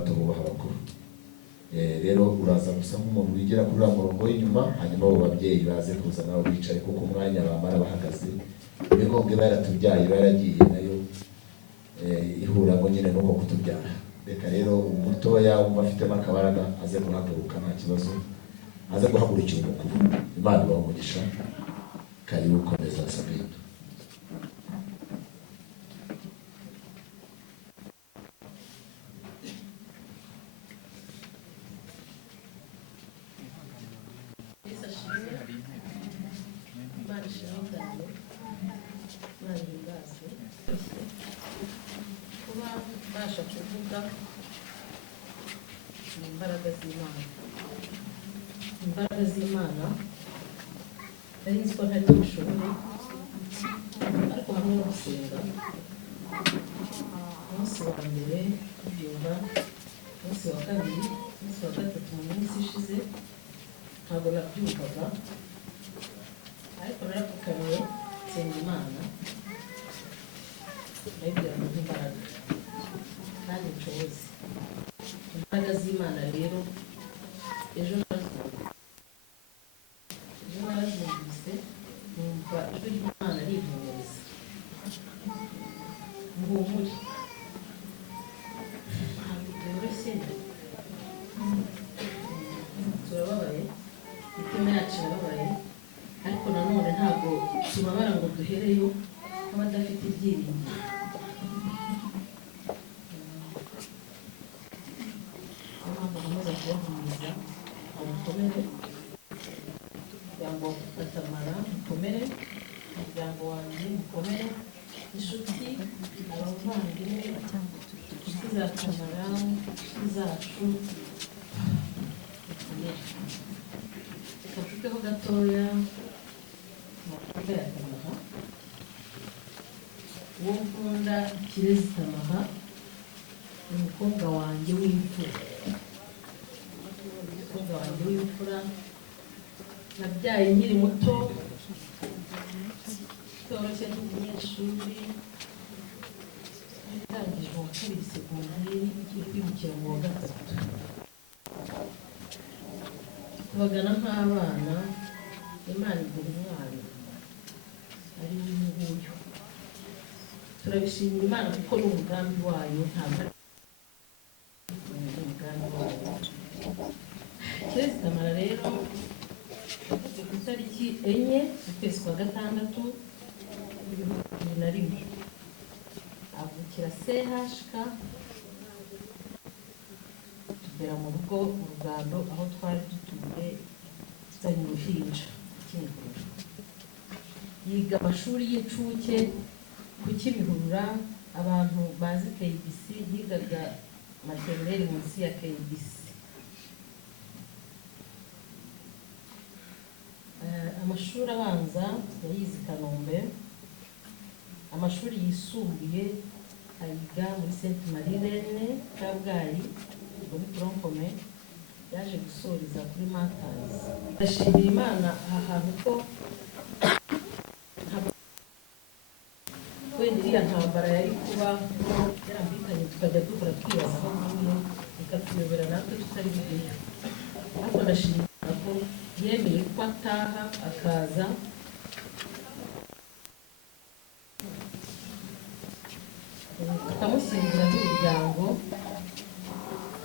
batububaha bakuru. Rero uraza gusa nk'umuntu wigira kuri uriya murongo w'inyuma, hanyuma abo babyeyi baze kuza nabo bicare kuko umwanya bamara bahagaze imigongo iba yaratubyaye iba yaragiye nayo ihuramo nyine nuko kutubyara. Reka rero umutoya wumva afitemo akabaraga aze guhaguruka nta kibazo, aze guhagurukira umukuru. Imana ibahe umugisha. Karibu komeza Sabine. Basha kuvuga imbaraga z'Imana. Imbaraga z'Imana ari nziko ntari bushoboye, ariko hamwe no gusenga umunsi wa mbere kubyumva, umunsi wa kabiri, umunsi wa gatatu mu minsi ishize ntabwo nabyumvaga, ariko narapfukamye nsenga Imana ndayibwira ngo imbaraga kandi nshoboze. Imbaraga z'Imana rero ejo narazumvise numva ijwi ry'Imana rimpumuriza nguhumure, ntabwo byoroshye, turababaye, imitima yacu irababaye, ariko nanone ntabwo tubabara ngo duhereyo nk'abadafite ibyiringiro. Kubahumuriza mukomere, umuryango Batamara mukomere, umuryango wanjye mukomere, inshuti, abavandimwe, inshuti za Tamara, inshuti zacu mukomere. Reka mvugeho gatoya amakuru ya Tamara. Uwo nkunda Kirezi Tamara ni umukobwa wanjye w'imfura. Umukobwa wanjye w'imfura nabyaye nkiri muto, utoroshye n'umunyeshuri, yarangije mu wa kabiri segonderi, igiye kwimukira mu wa gatatu. Tubagana nk'abana, Imana iduha umwana ari uyu nguyu. Turabishimira Imana kuko ni umugambi wayo, ntabwo ari umugambi wayo. Kirezi Tamara rero yavutse ku itariki 4 z'ukwezi kwa gatandatu 2001, avukira CHK tugera mu rugo mu Rugando aho twari dutuye tuzanye uruhinja Kimihurura. Yiga amashuri y'incuke ku Kimihurura. Abantu bazi KBC, yigaga maternelle munsi ya KBC. Amashuri abanza yayize i Kanombe, amashuri yisumbuye ayiga muri Sainte Marie Reine Kabgayi muri Troncome, yaje gusoreza kuri Masters. Ndashimira Imana aha hantu ko wenda iriya ntambara yari kuba yarambikanye tukajya dukora twibaza aho hamwe ikatuyobera natwe tutari bugeyo, ariko ndashimira ko yemeye ko ataha akaza tukamushyingura nk'umuryango.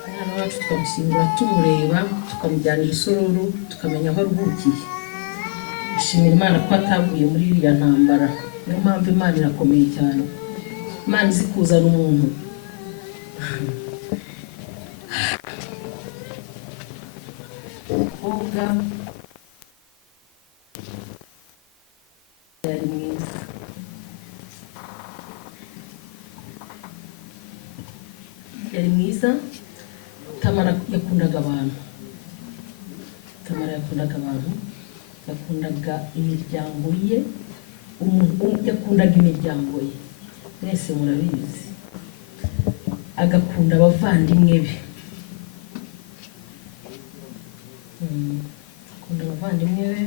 Umwana wacu tukamushyingura tumureba, tukamujyanira isororo, tukamenya aho aruhukiye. Ndashimira Imana ko atavuye muri iriya ntambara. Niyo mpamvu Imana irakomeye cyane. Imana izi kuzana umuntu umukobwa yari mwiza, yari mwiza. Tamara yakundaga abantu, Tamara yakundaga abantu, yakundaga imiryango ye, yakundaga imiryango ye, mwese murabizi, agakunda abavandimwe be, akunda abavandimwe be,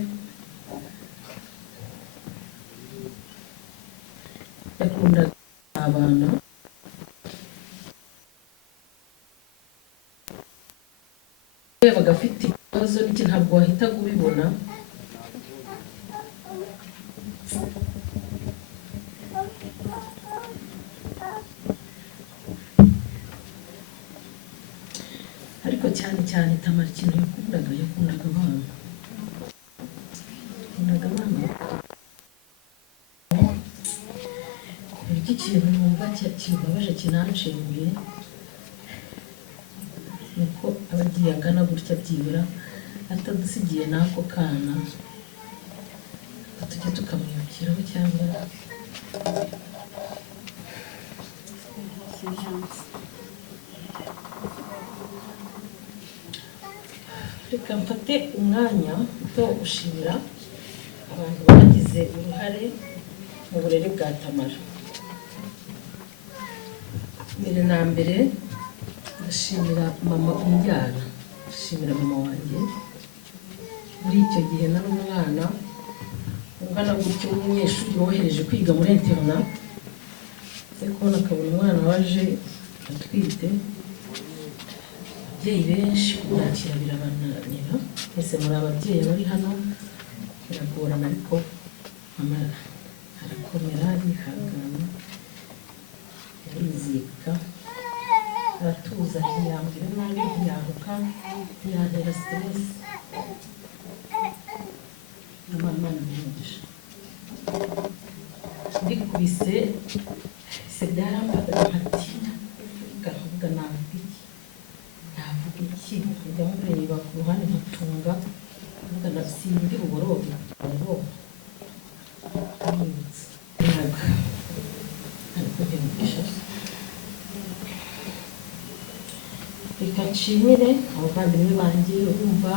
yakundaga abana, yabaga afite ikibazo n'iki ntabwo wahitaga ubibona. Ariko cyane cyane Tamara ikintu yakundaga abana. Iki kintu numva kibabaje kinanshingiye nuko abagiye angana gutya byibura atadusigiye n'ako kana tujya tukamwibukiraho cyangwa reka mfate umwanya muto wo gushimira abantu bagize uruhare mu burere bwa Tamara. Mbere na mbere ndashimira mama umbyara, ndashimira mama wanjye. Muri icyo gihe nari umwana ungana gutyo w'umunyeshuri wohereje kwiga muri interna, ariko nakabona umwana waje atwite. Ababyeyi benshi kubyakira birabananira, mwese muri ababyeyi bari hano biragorana, ariko mama arakomera arihangana arizika aratuza, ntiyambwira nabi, ntiyaruka, ntiyantera stress. Imana imugisha. Mbikubise se byarambaga nkatinya kuvuga navuga iki njya mureba ku ruhande nkatunga kuvuga na sindi uboroge ngo amwibutse ariko ntimugisha. Reka nshimire abavandimwe banjye, urumva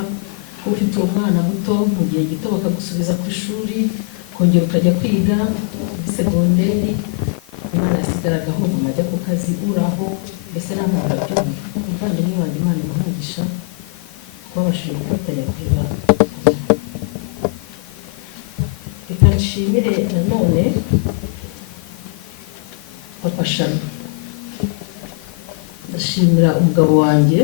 ko ufite umwana muto mu gihe gito bakagusubiza ku ishuri kongera ukajya kwiga muri segonderi, Imana yasigaragaho mama ajya ku kazi uraho, mbese namwe murabyumva. Umuvandimwe wanjye Imana imugisha kubabashije gufatanya kwiga. Reka nshimire nanone Papa Shami, ndashimira umugabo wanjye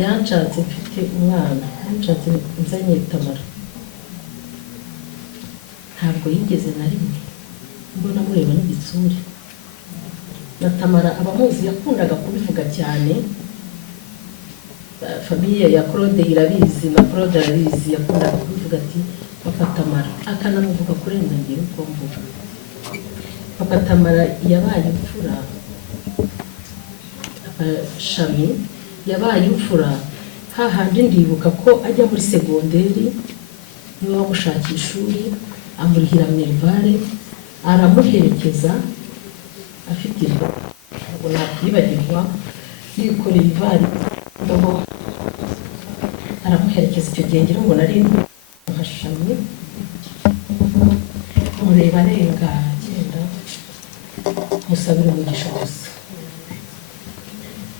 yanshatse mfite umwana, yanshatse nzanye Tamara. Ntabwo yigeze na rimwe mbona mureba n'igitsure. Na Tamara abamuzi yakundaga kubivuga cyane, famiye ya Claude irabizi na Claude arabizi, yakundaga kubivuga ati Papa Tamara, akanamuvuga kurenza ngero uko mvuga. Papa Tamara yabaye imfura, Shami yabaye imfura. Hahandi ndibuka ko ajya muri segonderi niwe wamushakira ishuri, amurihira minervare, aramuherekeza afite ntabwo nakwibagirwa, yikoreye ivari ndobo aramuherekeza. Icyo gihe ngira ngo nari nka Shami, mureba arenga agenda, musabira umugisha gusa.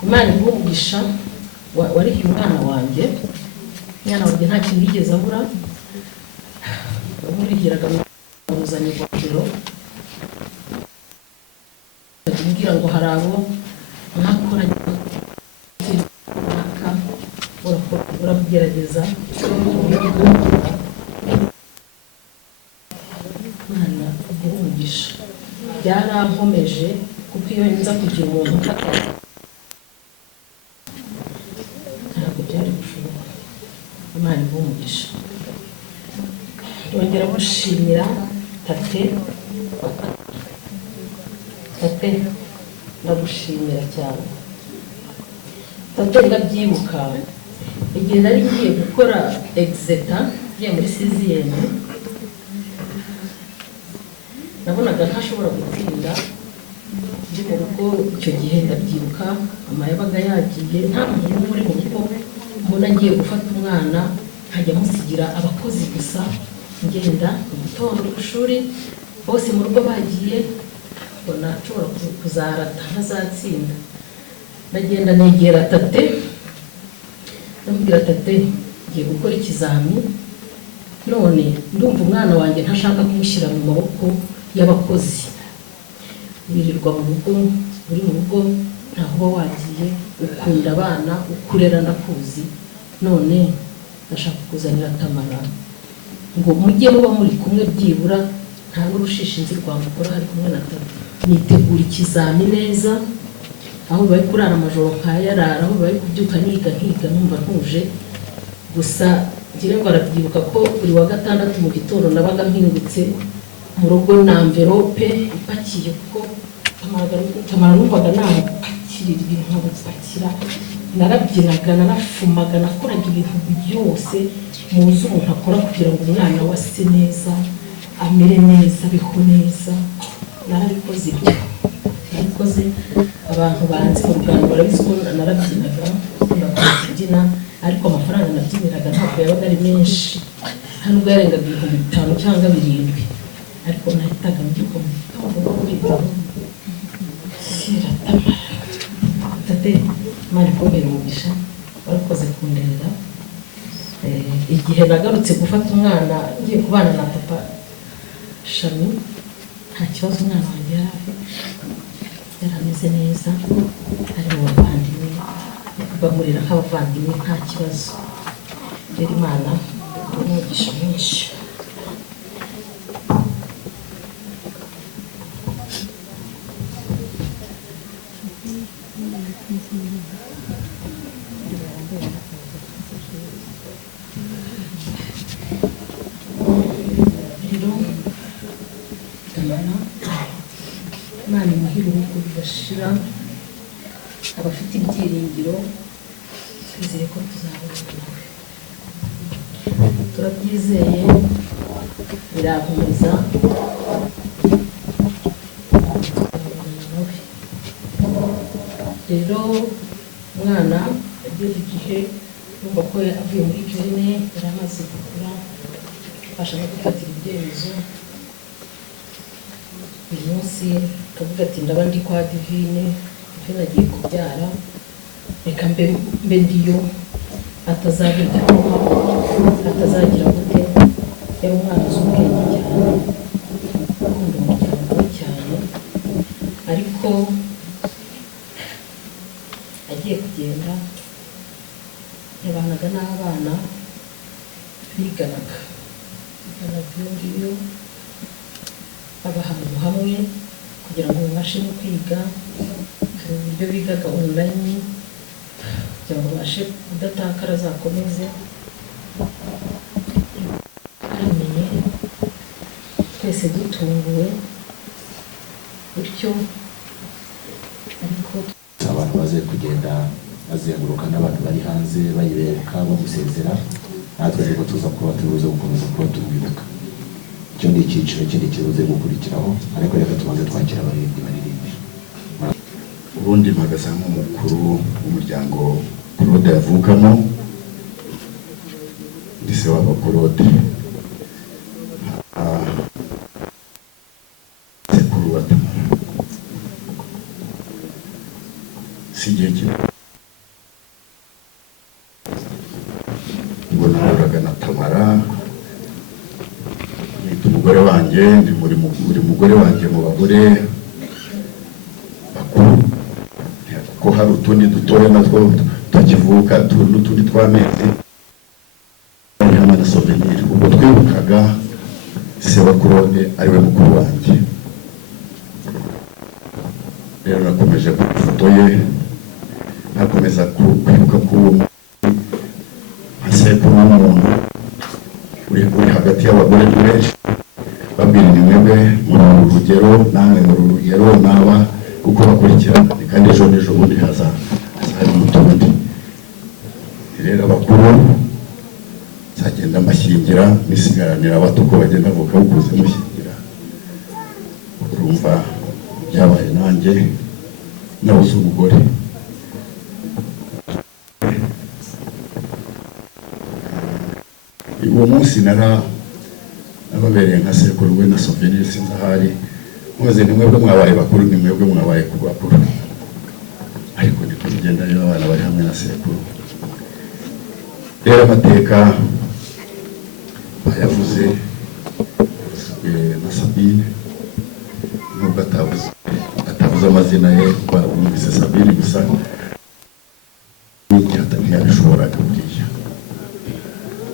Imana imuhe umugisha, warihiye umwana wanjye nta kintu yigeze abura. Umurihiraga muzanye ingofero, akubwira ngo hari abo mwakoranye uramugerageza. Imana imuhe umugisha. Byarankomeje kuko iyo nza kugira umuntu ufatanya ntabwo byari gushoboka. Imana imuhe umugisha. Ndongera mushimira Tate. Tate ndagushimira cyane. Tate ndabyibuka igihe nari ngiye gukora exeta ngiye muri siziyeni, nabonaga ntashobora gutsinda ndi mu rugo. Icyo gihe ndabyibuka mama yabaga yagiye, nta muntu n'umwe uri mu rugo, mbona ngiye gufata umwana nkajya musigira abakozi gusa, ngenda mu gitondo ku ishuri, bose mu rugo bagiye, mbona nshobora kuzarata ntazatsinda. Ndagenda negera Tate, ndamubwira Tate ngiye gukora ikizami, none ndumva umwana wanjye ntashaka kumushyira mu maboko y'abakozi. Wirirwa mu rugo, uri mu rugo ntaho uba wagiye, ukunda abana, ukurera ndakuzi, none ndashaka kuzanira Tamara ngo mujye muba muri kumwe byibura nta n'urushishi nzi rwamukora hari kumwe na Tata, nitegura ikizami neza, aho bari kurara amajoro nkayarara, aho bari kubyuka niga nkiga numva ntuje. Gusa ngire ngo arabyibuka ko buri wa gatandatu mu gitondo nabaga mpingutse mu rugo na envelope ipakiye, kuko Tamara numvaga napakirira ibintu gupakira, narabyinaga, narafumaga, nakoraga ibintu byose muzi umuntu akora kugira ngo umwana we ase neza, amere neza, abeho neza. Narabikoze ibyo, narabikoze. Abantu banzi mu Rwanda barabizi ko narabyinaga, kubyina, ariko amafaranga nabyiniraga ntabwo yabaga ari menshi, hano ubwo yarengaga 5,000 cyangwa 7, ariko nahitaga mbyuka mu gitondo no kwitaho shyira Tamara Tate Imana ikubere umugisha, warakoze kunderera. Igihe nagarutse gufata umwana ngiye kubana na Papa Shami, nta kibazo umwana wanjye yari ameze neza, ari mu bavandimwe, bamurera nk'abavandimwe nta kibazo. Rero Imana umugisha mwinshi. Imana imuhire urugo rudashira, abafite ibyiringiro, twizeye ko tuzabona nawe, turabyizeye, birahumuriza. Rero umwana ageze igihe yumva ko avuye muri jone, yari amaze gukura, abasha no gufatira ibyemezo. Uyu munsi akavuga ati ndaba ndi kwa Divine agiye kubyara, reka mbe ndiyo, atazabirya kuba, atazagira gute. Yari umwana uzi ubwenge cyane, akunda umuryango we cyane, ariko agiye kugenda yabanaga n'abana biganaga iyo ngiyo, baba ahantu hamwe kugira ngo babashe no kwiga. Hari uburyo bigaga online kugira ngo babashe kudatakara, zakomeze. Amenye twese dutunguwe bityo, ariko abantu baze kugenda bazenguruka n'abantu bari hanze bayibereka bamusezera, natwe ariko tuza kuba tubuze gukomeza kuba tumwibuka. Icyo ni icyiciro kindi kibuze gukurikiraho, ariko reka tubanze twakira abaririmbyi baririmbe. Ubundi mpagaze nk'umukuru w'umuryango Claude yavukamo, ndi se wabo Claude, sekuru wa Tamara. Si igihe kimwe ubwo nahuraga na Tamara, umugore wanjye, ndi muri mugore wanjye mu bagore bakuru, ko hari utundi dutoya natwo tukivuka, n'utundi tw'amezi. Hamwe na souvenir, ubwo twibukaga se wa Claude ariwe mukuru wanjye. Rero nakomeje ku ifoto ye, nakomeza kwibuka ko asekuru w'umuntu uri hagati y'abagore benshi, babwira ni mwebwe muri uru rugero, namwe muri uru rugero, naba uko bakurikirana, kandi ejo n'ejo bundi hazari n'utundi. Rero abakuru nzagenda mbashyingira, nisigaranira abato uko bagenda bavuka ukuze mushyingira. Urumva byabaye nanjye nabuze umugore. Uwo munsi nababereye nka sekuru we na souvenir, sinzi ahari muze ni mwebwe mwabaye bakuru, ni mwebwe mwabaye ku bakuru, ariko niko bigenda iyo abana bari hamwe na sekuru. Rero amateka bayavuze na Sabine, nubwo atavuze amazina ye, bumvise Sabine gusa. ntiyabishoboraga buriya.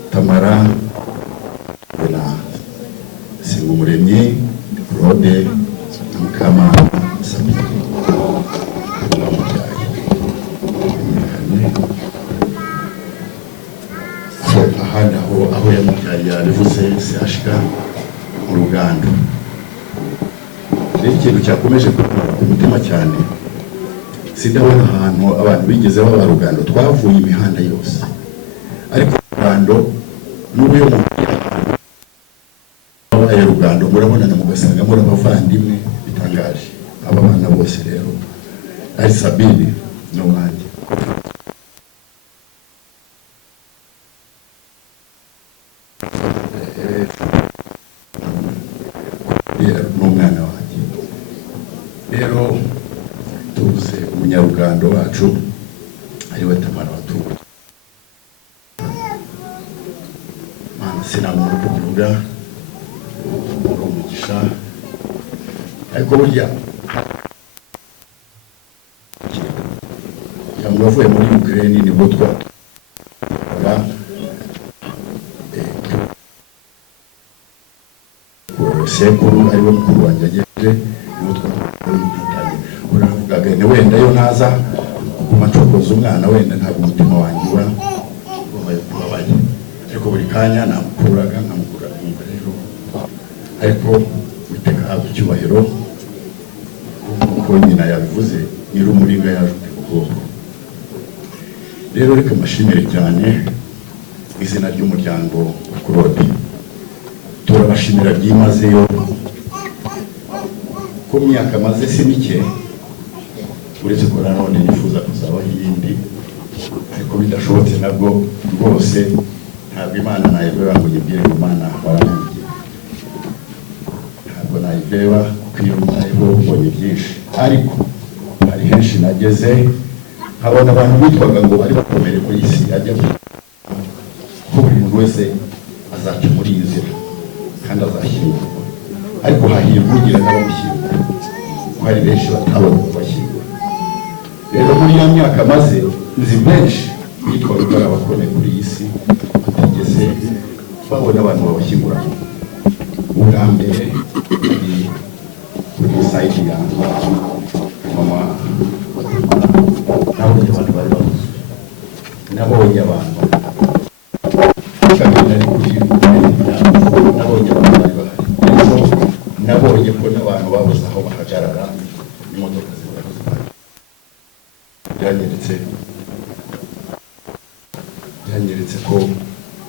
Tamara na Singumuremyi Claude na Mukamana Sabine bamubyaye. Ahandi aho yamubyaye yabivuze CHK mu Rugando. Rero ikintu cyakomeje ku mutima cyane, sindabona ahantu abantu bigeze baba Rugando, twavuye imihanda yose, ariko Rugando n'ubuyo mu abaye Rugando murabonana mugasanga muri abavandimwe bitangaje. Aba bana bose rero ari Sabine n'umwanjye n'umwana wanjye. Rero tubuze umunyarugando wacu ariwe Tamara watuye. Mana sinabona kuvuga umugisha, ariko burya yamuvuye muri Ukraine nibwo twara sekuru ariwe mukuru wanjye agejeje nibwo twaratangiye uravugaga ni wenda yo naza kuguma ncokoza umwana, wenda ntabwo umutima wanjye ubabaye, ariko buri kanya namukuraga rero, ariko witeka habwa icyubahiro kuko nyina yabivuze nyir'umuringa yaje ubwoko. Rero reka mbashimire cyane izina ry'umuryango wa Claude, turabashimira byimazeyo ko myaka maze si mike, uretse ko nanone nifuza kuzabaho iyindi, ariko bidashobotse nabwo rwose ntabwo Imana nayibera ngo nyibwire ngo Imana warangiye, ntabwo nayibera kuko iyo nayiho mbonye byinshi, ariko hari henshi nageze nkabona abantu bitwaga ngo bari bakomere kuri isi ajya ko buri muntu wese azaca muri iyi nzira kandi azashyingurwa, ariko hahirwa ugira n'abamushyingura kuko hari benshi batabona kubashyingura. Rero muri ya myaka maze nzi benshi bitwaga ko ari abakomeye kuri iyi si batigeze babona abantu babashyingura. Ubwa mbere ni kuri sayiti ya mama, nabonye abantu bari babuze, nabonye abantu kabiri ari kuri nabonye abantu bari bahari, ariko nabonye ko n'abantu babuze aho bahagarara imodoka ziburabuze. Byanyeretse ko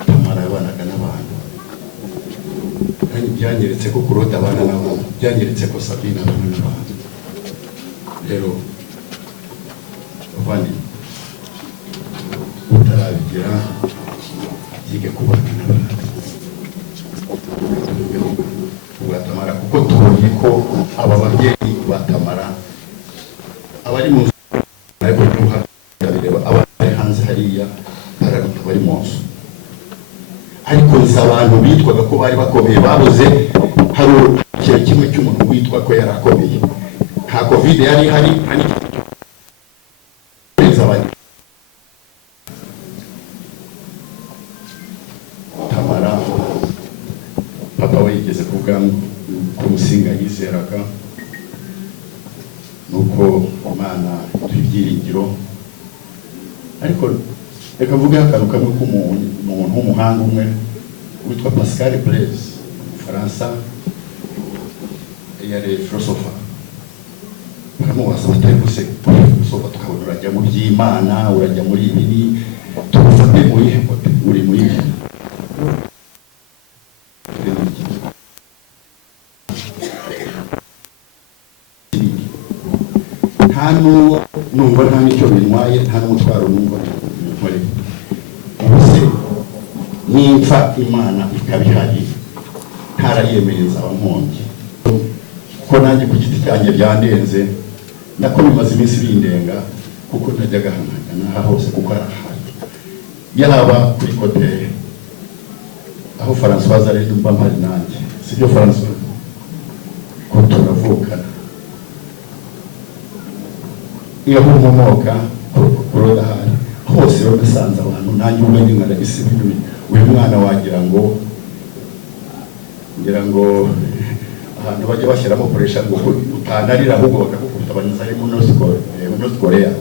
Tamara yabanaga n'abantu, kandi byanyeretse ko Claude abana n'abantu, byanyeretse ko Sabine abana n'abantu. Rero abandi utarabigira yige kubana n'abantu ubwa Tamara, kuko tubonye ko aba babyeyi ba Tamara abari mu ariko bireba abari hanze hariya bararuta bari mu nzu, ariko nzi abantu bitwaga ko bari bakomeye babuze. Hari ikintu kimwe cy'umuntu witwa ko yarakomeye, nta covid yari ihari, Tamara papa we yigeze kuvuga ko Musinga yizeraga nuko Imana tubyiringiro, ariko reka mvuge akantu kamwe k'umuntu w'umuhanga umwe witwa Pascal Blaise mu Faransa, yari philosopher. Baramubaza batari guse philosopher, tukabona urajya mu by'Imana, urajya muri ibi, tufate muri hekote uri muri ibi. Hano numva nta nicyo bintwaye, nta n'umutwaro numva nkore. Ubuse nimfa Imana ikabihari ntarayemeye nzaba nkongi, ko nanjye ku giti cyanjye byandenze, nako bimaze iminsi bindenga, kuko najyaga hangana hose kuko arahari, yaba kuri kote aho Françoise ari mba mpari nanjye, sibyo Françoise ko turavukana, iyo umumoka kuroda hari hose rero dusanze abantu nanjye ubwo nyine nagisiba uyu mwana wagira ngo ahantu bajya bashyiramo koresha ngo utanarira ahubwo bakagukubita abanyuza ari muri North Korea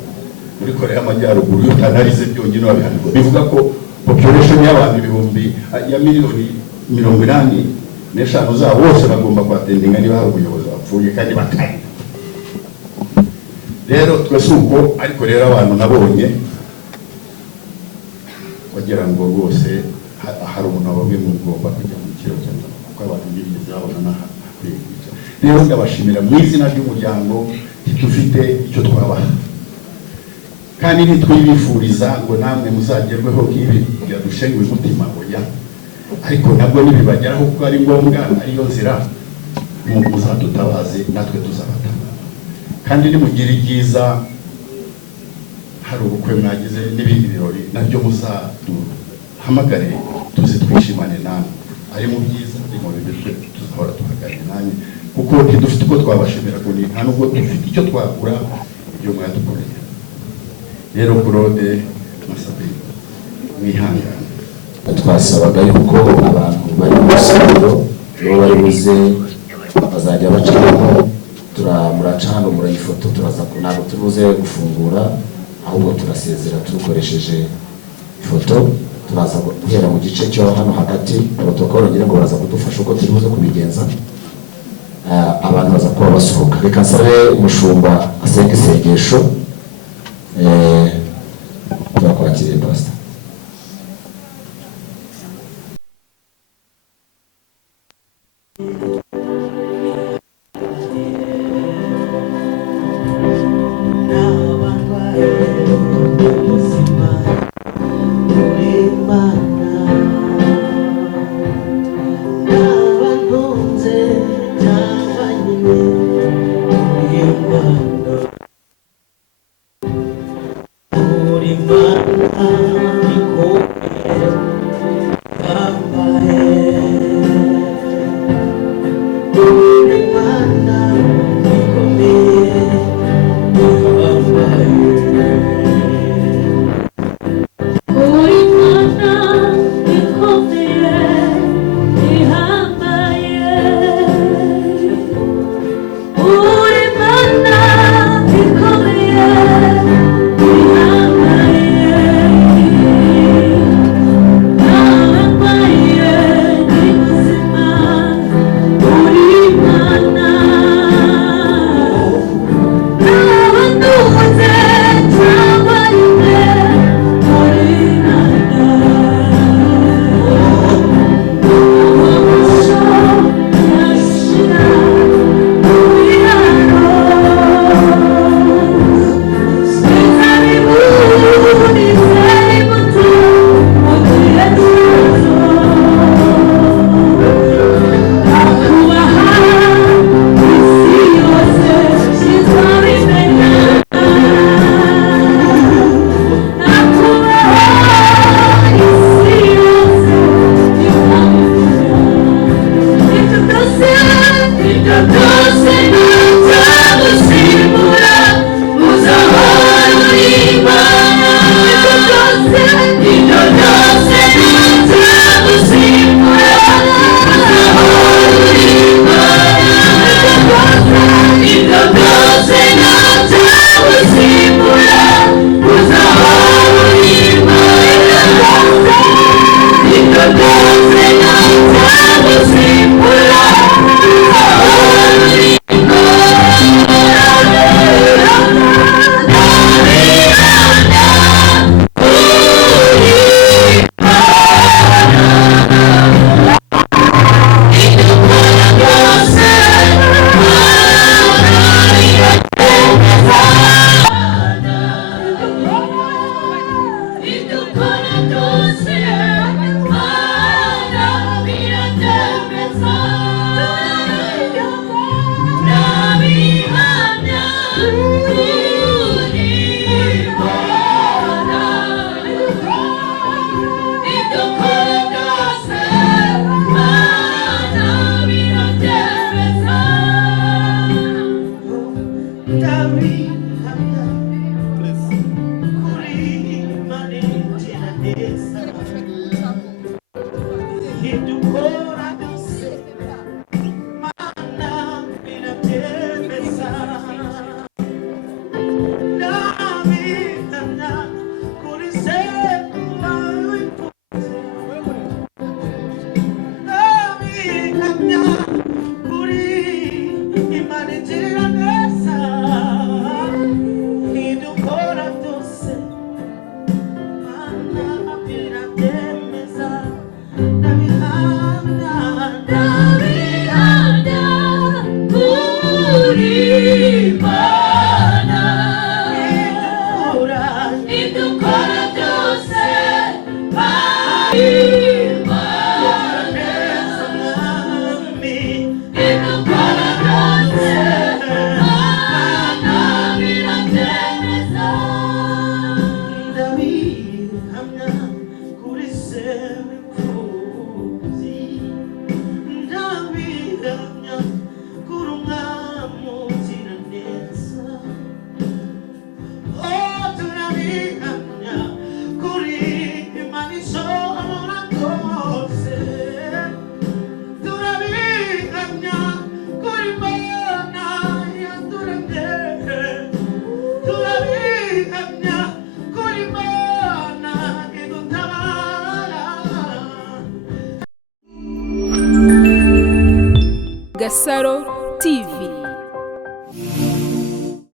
muri Korea y'Amajyaruguru iyo utanarize byonyine wabihanirwa bivuga ko population y'abantu ibihumbi ya miliyoni 85 zabo bose bagomba kwatendinga niba hari ubuyobozi bapfuye kandi bakari rero twese uko ariko rero abantu nabonye wagira ngo rwose hari umuntu wabwiye mu ngomba kujya mu kiraro cyangwa ko abantu bigeze babona n'ahakwiye kujya rero ndabashimira mu izina ry'umuryango dufite icyo twabaha kandi ntitwibifuriza ngo namwe muzagerweho nk'ibi byadushenguye umutima oya ariko nabwo nibibageraho kuko ari ngombwa ariyo nzira muzadutabaze natwe tuzabatabara kandi nimugire ibyiza hari ubukwe mwagize n'ibindi birori nabyo muzaduhamagare tuze twishimane namwe ari mu byiza ari mu bibi tuzahora tuhagarariye namwe kuko ntidufite uko twabashimira ngo nta nubwo dufite icyo twakura ibyo mwadukoreye rero Claude Masabe mwihangane twasabaga yuko abantu bari mu rusengero iyo bari buze bazajya bacamo muraca hano murayifoto turaza ntabwo tubuze gufungura ahubwo turasezera tukoresheje ifoto turaza guhera mu gice cyo hano hagati protocol ngira ngo baraza kudufasha uko turibuze kubigenza abantu baza kuba basohoka reka nsabe umushumba asenga isengesho turakwakiriye pastor Imana Agasaro TV.